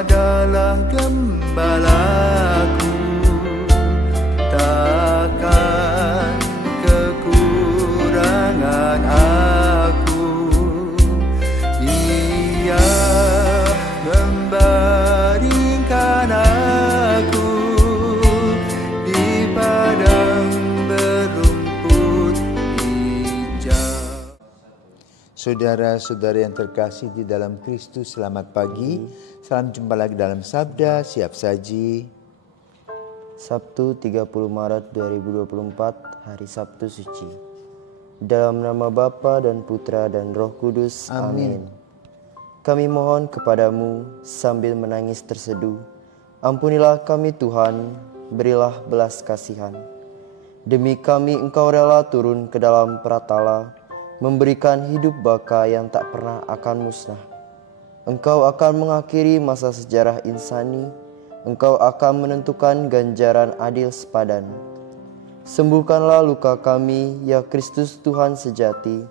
adalah gembalaku, takkan kekurangan aku. Ia membaringkan aku di padang berumput hijau. Saudara-saudara yang terkasih di dalam Kristus, selamat pagi. Salam jumpa lagi dalam Sabda Siap Saji. Sabtu 30 Maret 2024, hari Sabtu Suci. Dalam nama Bapa dan Putra dan Roh Kudus. Amin. Kami mohon kepadamu sambil menangis terseduh. Ampunilah kami Tuhan, berilah belas kasihan. Demi kami Engkau rela turun ke dalam peratala, memberikan hidup baka yang tak pernah akan musnah. Engkau akan mengakhiri masa sejarah insani. Engkau akan menentukan ganjaran adil sepadan. Sembuhkanlah luka kami, ya Kristus Tuhan sejati,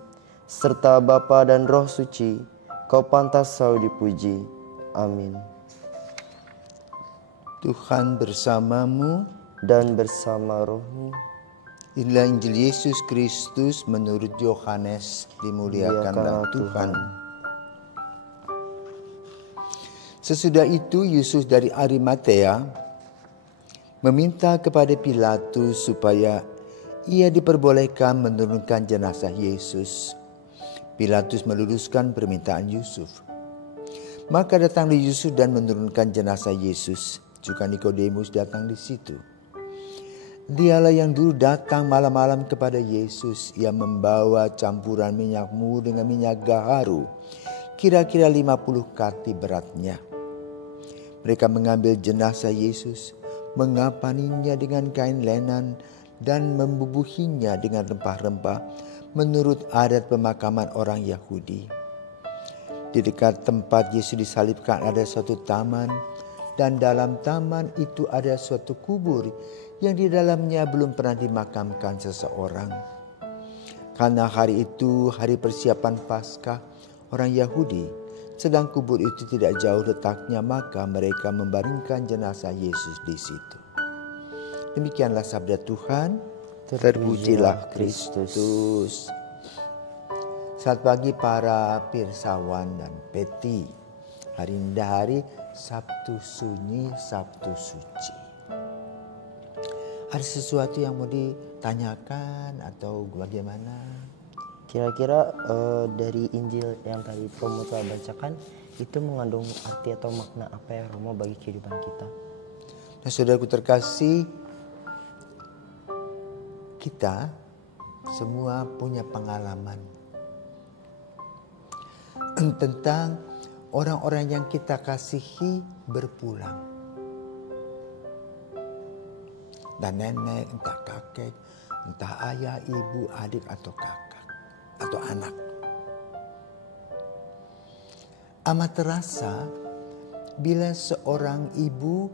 serta Bapa dan Roh Suci, Kau pantas selalu dipuji. Amin. Tuhan bersamamu Dan bersama rohmu. Inilah Injil Yesus Kristus menurut Yohanes. Dimuliakanlah Tuhan. Sesudah itu Yusuf dari Arimatea meminta kepada Pilatus supaya ia diperbolehkan menurunkan jenazah Yesus. Pilatus meluruskan permintaan Yusuf. Maka datanglah Yusuf dan menurunkan jenazah Yesus. Juga Nikodemus datang di situ. Dialah yang dulu datang malam-malam kepada Yesus. Ia membawa campuran minyak murni dengan minyak gaharu, kira-kira 50 kati beratnya. Mereka mengambil jenazah Yesus, mengapaninya dengan kain lenan dan membubuhinya dengan rempah-rempah menurut adat pemakaman orang Yahudi. Di dekat tempat Yesus disalibkan ada suatu taman, dan dalam taman itu ada suatu kubur yang di dalamnya belum pernah dimakamkan seseorang. Karena hari itu hari persiapan Paskah orang Yahudi, sedang kubur itu tidak jauh letaknya, maka mereka membaringkan jenazah Yesus di situ. Demikianlah sabda Tuhan. Terpujilah Kristus. Selamat pagi para pirsawan dan peti. Hari ini hari Sabtu Sunyi, Sabtu Suci. Ada sesuatu yang mau ditanyakan atau bagaimana? Kira-kira dari Injil yang tadi Romo telah bacakan, itu mengandung arti atau makna apa ya Romo bagi kehidupan kita? Nah, saudaraku terkasih, kita semua punya pengalaman tentang orang-orang yang kita kasihi berpulang. Dan nenek, entah kakek, entah ayah, ibu, adik atau kakak atau anak. Amat terasa bila seorang ibu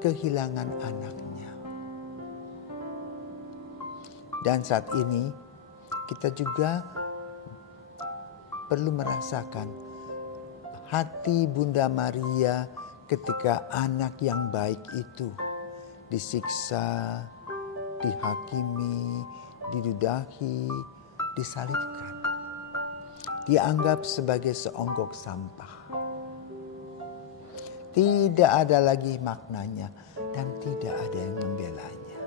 kehilangan anaknya. Dan saat ini kita juga perlu merasakan hati Bunda Maria ketika anak yang baik itu disiksa, dihakimi, didudahi, disalibkan. Dianggap sebagai seonggok sampah. Tidak ada lagi maknanya dan tidak ada yang membelanya.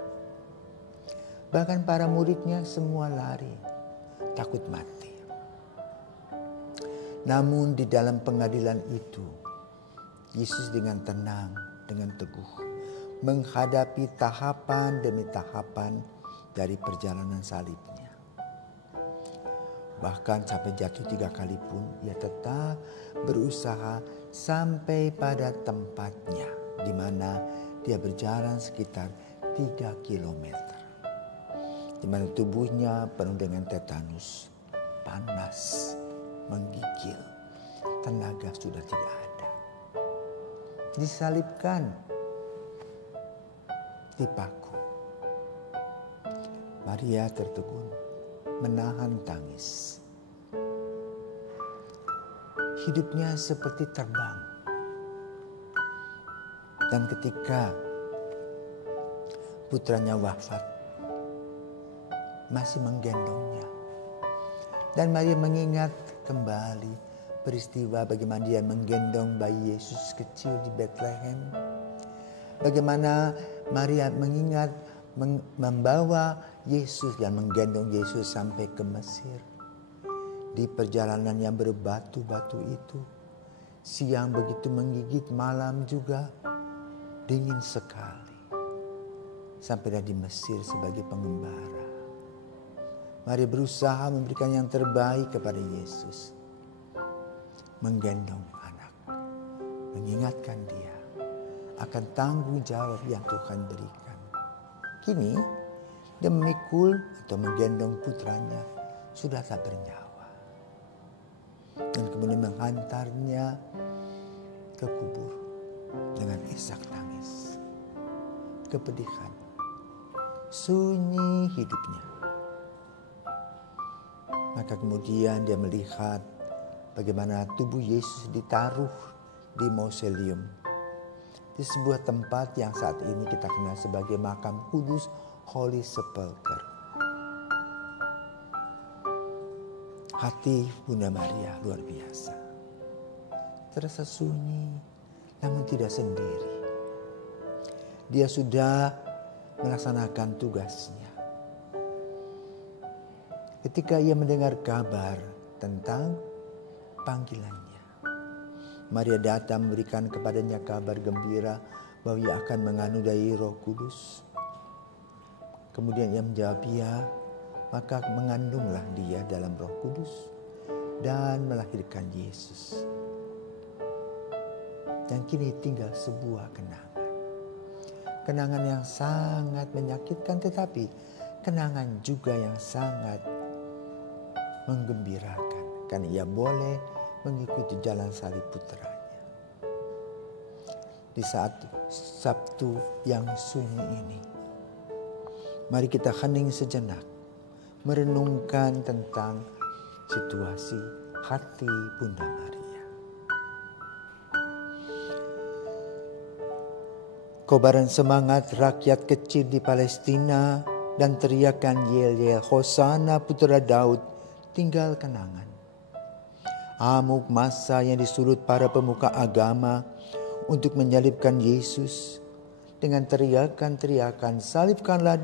Bahkan para muridnya semua lari, takut mati. Namun di dalam pengadilan itu, Yesus dengan tenang, dengan teguh, menghadapi tahapan demi tahapan dari perjalanan salibnya. Bahkan sampai jatuh 3 kali pun ia tetap berusaha sampai pada tempatnya, di mana dia berjalan sekitar 3 kilometer. Di mana tubuhnya penuh dengan tetanus, panas, menggigil, tenaga sudah tidak ada. Disalibkan, dipaku. Maria tertegun, menahan tangis. Hidupnya seperti terbang. Dan ketika putranya wafat, masih menggendongnya. Dan Maria mengingat kembali peristiwa bagaimana dia menggendong bayi Yesus kecil di Bethlehem. Bagaimana Maria mengingat membawa Yesus dan menggendong Yesus sampai ke Mesir. Di perjalanan yang berbatu-batu itu, siang begitu menggigit, malam juga dingin sekali. Sampai di Mesir sebagai pengembara. Mari berusaha memberikan yang terbaik kepada Yesus. Menggendong anak. Mengingatkan dia akan tanggung jawab yang Tuhan berikan. Kini dia memikul atau menggendong putranya sudah tak bernyawa. Dan kemudian menghantarnya ke kubur dengan isak tangis. Kepedihan. Sunyi hidupnya. Maka kemudian dia melihat bagaimana tubuh Yesus ditaruh di mausoleum. Di sebuah tempat yang saat ini kita kenal sebagai makam kudus, Holy Sepulchre. Hati Bunda Maria luar biasa. Terasa sunyi, namun tidak sendiri. Dia sudah melaksanakan tugasnya. Ketika ia mendengar kabar tentang panggilannya, Maria datang memberikan kepadanya kabar gembira bahwa ia akan menganugerahi Roh Kudus. Kemudian ia menjawab ya, maka mengandunglah dia dalam Roh Kudus dan melahirkan Yesus. Dan kini tinggal sebuah kenangan. Kenangan yang sangat menyakitkan, tetapi kenangan juga yang sangat menggembirakan. Karena ia boleh mengikuti jalan salib putranya. Di saat Sabtu yang sunyi ini, mari kita hening sejenak. Merenungkan tentang situasi hati Bunda Maria. Kobaran semangat rakyat kecil di Palestina dan teriakan yel-yel Hosana Putra Daud tinggal kenangan. Amuk massa yang disulut para pemuka agama untuk menyalibkan Yesus dengan teriakan-teriakan salibkanlah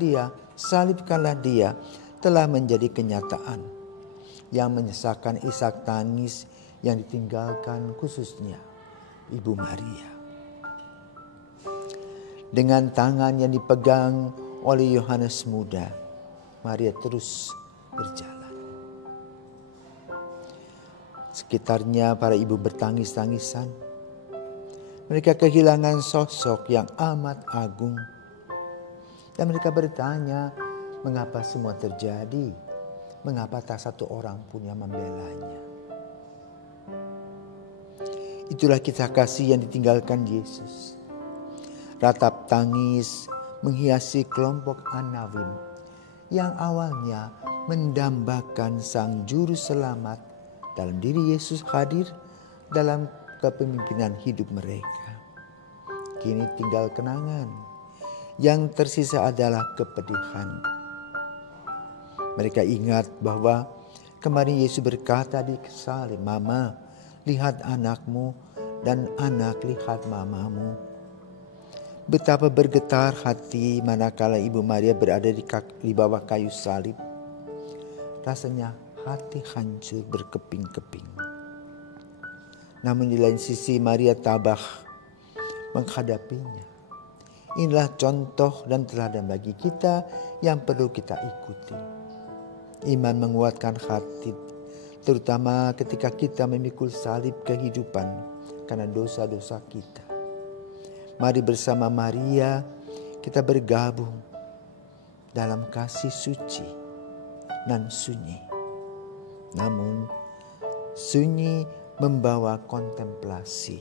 dia telah menjadi kenyataan yang menyesakan isak tangis yang ditinggalkan khususnya Ibu Maria. Dengan tangan yang dipegang oleh Yohanes Muda, Maria terus berjalan. Sekitarnya para ibu bertangis-tangisan. Mereka kehilangan sosok yang amat agung. Dan mereka bertanya, mengapa semua terjadi? Mengapa tak satu orang pun yang membelanya? Itulah kisah kasih yang ditinggalkan Yesus. Ratap tangis menghiasi kelompok Anawim yang awalnya mendambakan sang juru selamat dalam diri Yesus hadir dalam kepemimpinan hidup mereka. Kini tinggal kenangan. Yang tersisa adalah kepedihan. Mereka ingat bahwa kemarin Yesus berkata di salib, "Mama, lihat anakmu," dan "Anak, lihat mamamu." Betapa bergetar hati manakala Ibu Maria berada di bawah kayu salib. Rasanya hati hancur berkeping-keping. Namun di lain sisi Maria tabah menghadapinya. Inilah contoh dan teladan bagi kita yang perlu kita ikuti. Iman menguatkan hati, terutama ketika kita memikul salib kehidupan karena dosa-dosa kita. Mari bersama Maria kita bergabung dalam kasih suci dan sunyi. Namun sunyi membawa kontemplasi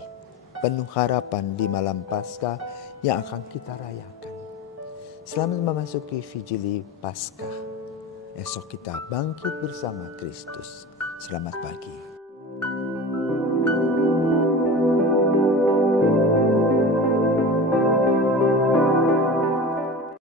penuh harapan di malam Paskah yang akan kita rayakan. Selamat memasuki Vigili Paskah. Esok kita bangkit bersama Kristus. Selamat pagi.